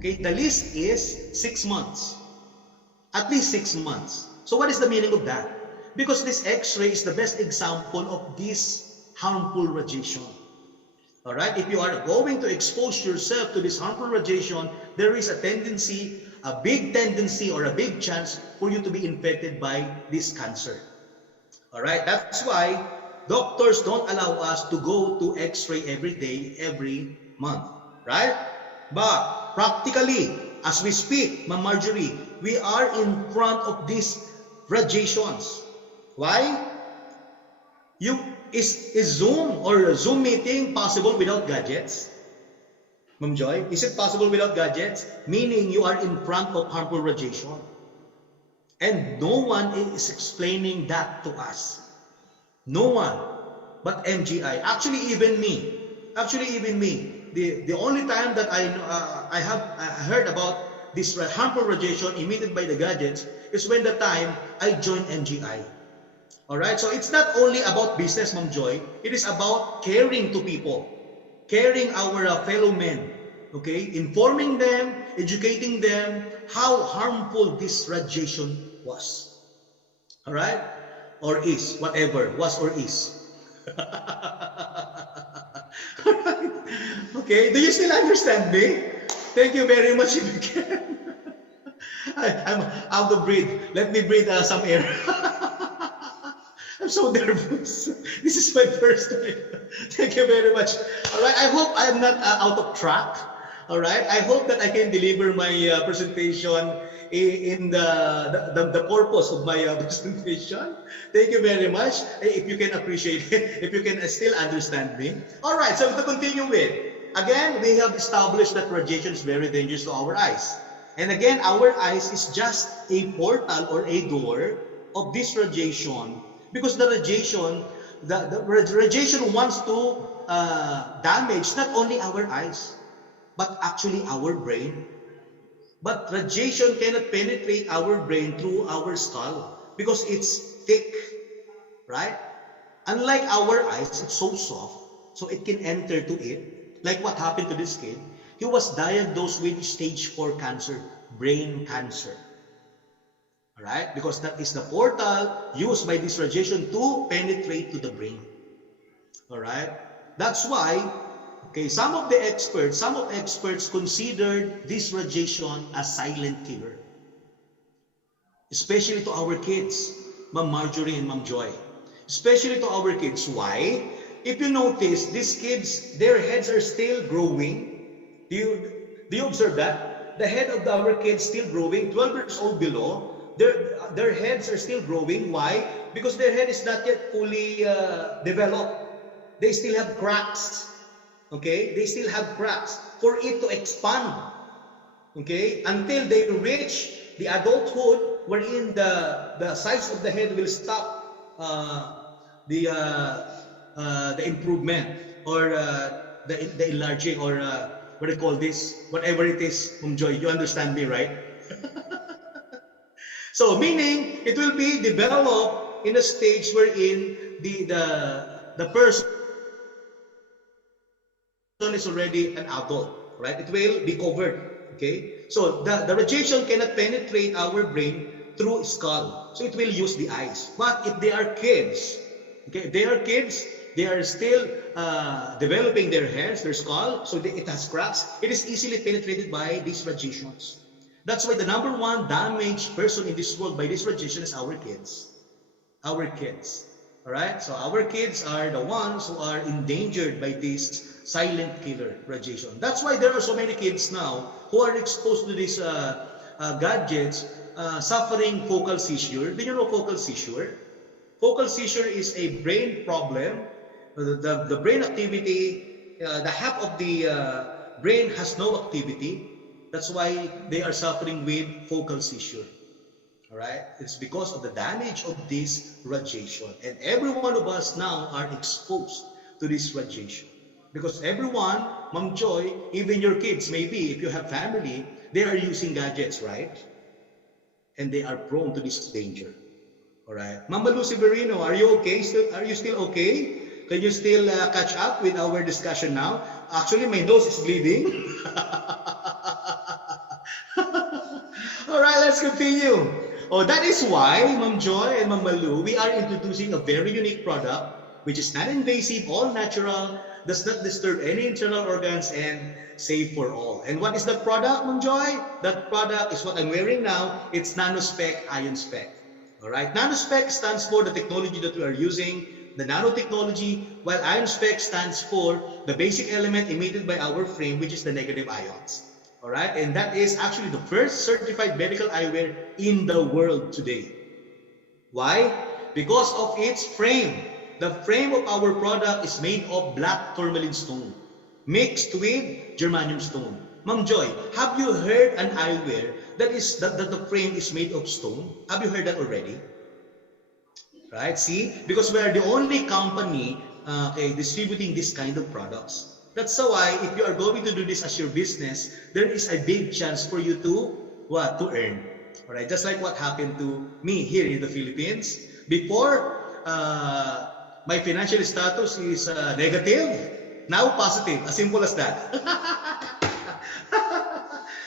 Okay, the list is 6 months. At least 6 months. So what is the meaning of that? Because this X-ray is the best example of this harmful radiation. Alright, if you are going to expose yourself to this harmful radiation, there is a tendency, a big tendency or a big chance for you to be infected by this cancer. Alright, that's why doctors don't allow us to go to X-ray every day, every month. Right? But practically, as we speak, Ma'am Marjorie, we are in front of these radiations. Why? Is Zoom or Zoom meeting possible without gadgets? Ma'am Joy, is it possible without gadgets? Meaning you are in front of harmful radiation. And no one is explaining that to us. No one but MGI. Actually, even me. The only time that I have heard about this harmful radiation emitted by the gadgets is when the time I joined MGI. Alright, so it's not only about business, Ma'am Joy. It is about caring to people, caring our fellow men, okay, informing them, educating them how harmful this radiation was. Alright, or is, whatever, was or is. Okay, do you still understand me? Thank you very much if you can. I'm out of breath. Let me breathe some air. I'm so nervous. This is my first time. Thank you very much. All right, I hope I'm not out of track. All right, I hope that I can deliver my presentation in the purpose of my presentation. Thank you very much. If you can appreciate it, if you can still understand me. All right, so to continue with, again, we have established that radiation is very dangerous to our eyes. And again, our eyes is just a portal or a door of this radiation, because the radiation wants to damage not only our eyes, but actually our brain. But radiation cannot penetrate our brain through our skull because it's thick, right? Unlike our eyes, it's so soft, so it can enter to it. Like what happened to this kid, he was diagnosed with stage 4 cancer, brain cancer. Alright? Because that is the portal used by this radiation to penetrate to the brain. Alright? That's why, okay, some of experts considered this radiation a silent killer. Especially to our kids, Ma'am Marjorie and Ma'am Joy. Especially to our kids. Why? If you notice, these kids, their heads are still growing. Do you observe that? The head of our kids still growing, 12 years old below. Their heads are still growing. Why? Because their head is not yet fully developed. They still have cracks. Okay? They still have cracks for it to expand. Okay? Until they reach the adulthood, wherein the size of the head will stop the improvement or the enlarging, or what do you call this? Whatever it is, Joy, you understand me, right? So, meaning, it will be developed in a stage wherein the person is already an adult, right? It will be covered, okay? So, the radiation cannot penetrate our brain through skull. So, it will use the eyes. But if they are kids, okay, if they are kids, they are still developing their heads, their skull, so it has cracks. It is easily penetrated by these radiations. That's why the number one damaged person in this world by this radiation is our kids. Our kids. Alright? So our kids are the ones who are endangered by this silent killer radiation. That's why there are so many kids now who are exposed to these gadgets suffering focal seizure. Do you know focal seizure? Focal seizure is a brain problem. The brain activity, the half of the brain has no activity. That's why they are suffering with focal seizure. All right? It's because of the damage of this radiation. And every one of us now are exposed to this radiation. Because everyone, Ma'am Joy, even your kids, maybe if you have family, they are using gadgets, right? And they are prone to this danger. All right. Mama Lucy Verino, are you okay? Are you still okay? Can you still catch up with our discussion now? Actually, my nose is bleeding. All right, let's continue. Oh, that is why, Ma'am Joy and Ma'am Malu, we are introducing a very unique product, which is non-invasive, all natural, does not disturb any internal organs, and safe for all. And what is that product, Ma'am Joy? That product is what I'm wearing now. It's Nanospec Ionspec. All right, Nanospec stands for the technology that we are using, the nanotechnology, while Ionspec stands for the basic element emitted by our frame, which is the negative ions. All right, and that is actually the first certified medical eyewear in the world today. Why? Because of its frame. The frame of our product is made of black tourmaline stone mixed with germanium stone. Ma'am Joy, have you heard an eyewear that the frame is made of stone? Have you heard that already? Right? See, because we are the only company distributing this kind of products. That's why if you are going to do this as your business, there is a big chance for you to what? To earn. All right? Just like what happened to me here in the Philippines. Before, my financial status is negative. Now positive. As simple as that.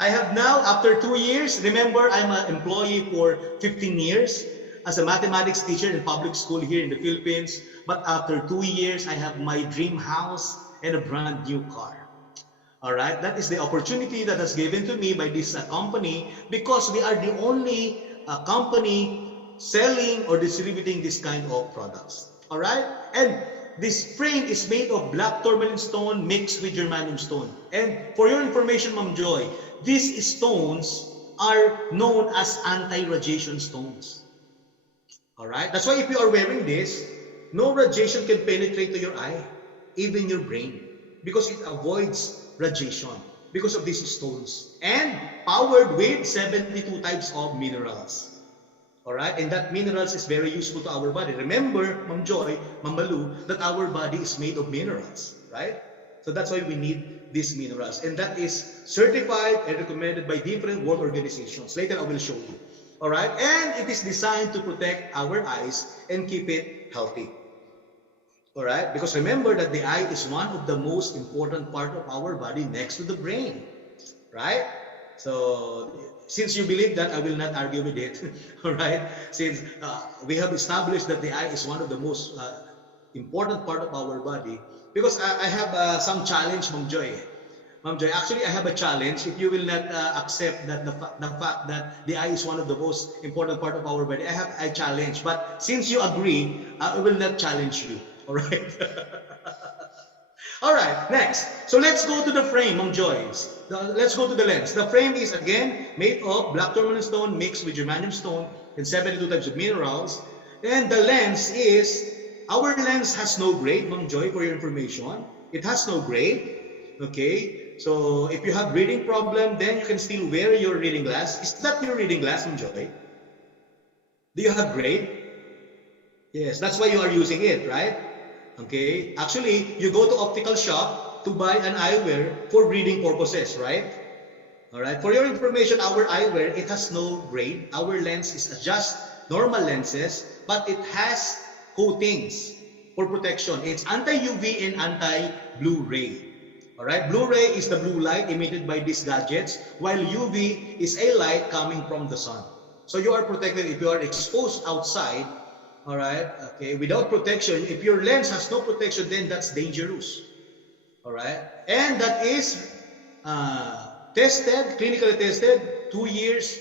I have now, after 2 years, remember I'm an employee for 15 years as a mathematics teacher in public school here in the Philippines. But after 2 years, I have my dream house and a brand new car. All right, that is the opportunity that was given to me by this company, because we are the only company selling or distributing this kind of products. All right, and this frame is made of black tourmaline stone mixed with germanium stone. And for your information, Ma'am Joy, these stones are known as anti-radiation stones. All right, that's why if you are wearing this, no radiation can penetrate to your eye, even your brain, because it avoids radiation because of these stones, and powered with 72 types of minerals. All right, and that minerals is very useful to our body. Remember, Ma'am Joy, Ma'am Malu, that our body is made of minerals, right? So that's why we need these minerals, and that is certified and recommended by different world organizations. Later I will show you. All right, and it is designed to protect our eyes and keep it healthy. All right, because remember that the eye is one of the most important part of our body next to the brain, right? So since you believe that, I will not argue with it. All right, since we have established that the eye is one of the most important part of our body, because I have some challenge, Ma'am Joy. Ma'am Joy, actually I have a challenge. If you will not accept that the fact that the eye is one of the most important part of our body, I have a challenge. But since you agree, I will not challenge you. All right. All right, next. So let's go to the frame, Ma'am Joy. Let's go to the lens. The frame is again made of black tourmaline stone mixed with germanium stone and 72 types of minerals. And the lens is, our lens has no grade, Ma'am Joy, for your information. It has no grade. Okay. So if you have reading problem, then you can still wear your reading glass. Is that your reading glass, Ma'am Joy? Do you have grade? Yes, that's why you are using it, right? Okay, actually, you go to optical shop to buy an eyewear for reading purposes, right? All right, for your information, our eyewear, it has no grade. Our lens is just normal lenses, but it has coatings for protection. It's anti-UV and anti-blue ray. All right, blue ray is the blue light emitted by these gadgets, while UV is a light coming from the sun. So you are protected if you are exposed outside. All right, okay, without protection, if your lens has no protection, then that's dangerous. All right, and that is tested, clinically tested, 2 years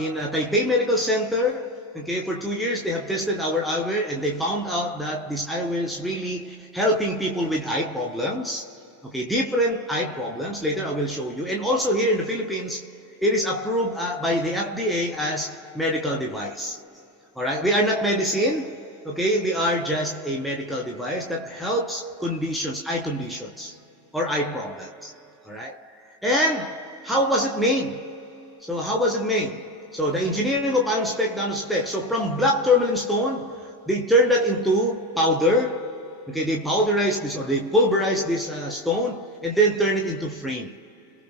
in Taipei Medical Center. Okay, for 2 years, they have tested our eyewear, and they found out that this eyewear is really helping people with eye problems. Okay, different eye problems. Later, I will show you. And also here in the Philippines, it is approved by the FDA as medical device. All right, we are not medicine. Okay, we are just a medical device that helps conditions, eye conditions, or eye problems. All right, and how was it made? So how was it made? So the engineering of Ionspec, Nanospec. So from black tourmaline stone, they turned that into powder. Okay, they powderize this or they pulverize this stone and then turn it into frame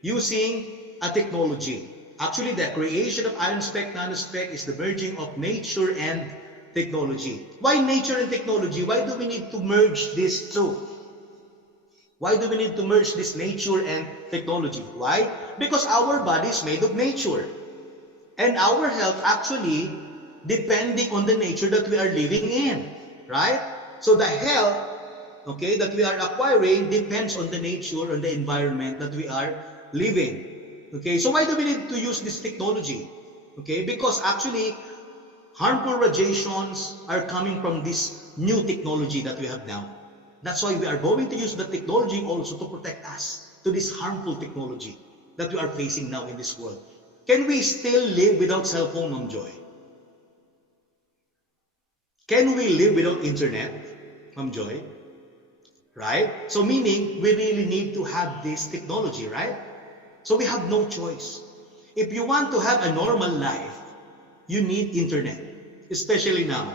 using a technology. Actually, the creation of Ionspec, Nanospec is the merging of nature and technology. Why nature and technology? Why do we need to merge these two? Why do we need to merge this nature and technology? Why? Because our body is made of nature. And our health actually depending on the nature that we are living in. Right? So the health, okay, that we are acquiring depends on the nature and the environment that we are living. Okay, so why do we need to use this technology? Okay, because actually harmful radiations are coming from this new technology that we have now. That's why we are going to use the technology also to protect us to this harmful technology that we are facing now in this world. Can we still live without cell phone, Ma'am Joy? Can we live without internet, Ma'am Joy? Right? So meaning we really need to have this technology, right? So we have no choice. If you want to have a normal life, you need internet. Especially now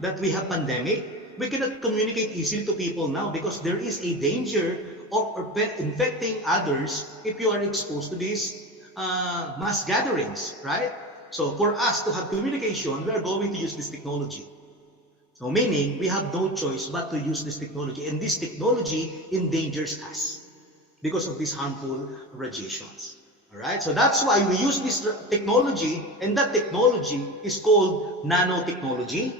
that we have pandemic, we cannot communicate easily to people now because there is a danger of infecting others if you are exposed to these mass gatherings, right? So for us to have communication, we are going to use this technology. So meaning we have no choice but to use this technology, and this technology endangers us because of these harmful radiations. All right, so that's why we use this technology, and that technology is called nanotechnology.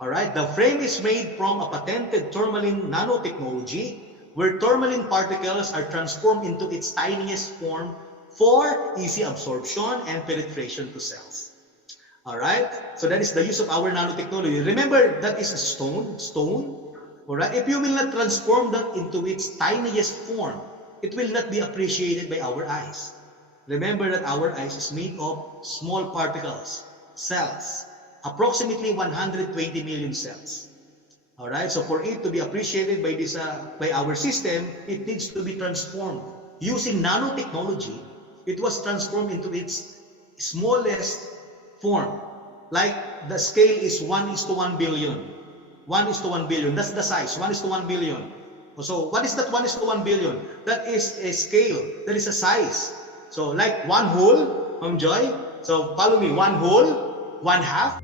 All right, the frame is made from a patented tourmaline nanotechnology, where tourmaline particles are transformed into its tiniest form for easy absorption and penetration to cells. All right, so that is the use of our nanotechnology. Remember, that is a stone. All right, if you will not transform that into its tiniest form, it will not be appreciated by our eyes. Remember that our eyes is made of small particles, cells, approximately 120 million cells. All right, so for it to be appreciated by this, by our system, it needs to be transformed using nanotechnology. It was transformed into its smallest form. Like the scale is 1:1 billion. 1:1 billion. That's the size. 1:1 billion. So what is that 1:1 billion? That is a scale. That is a size. So like one whole, Ma'am Joy. So follow me. One whole, one half.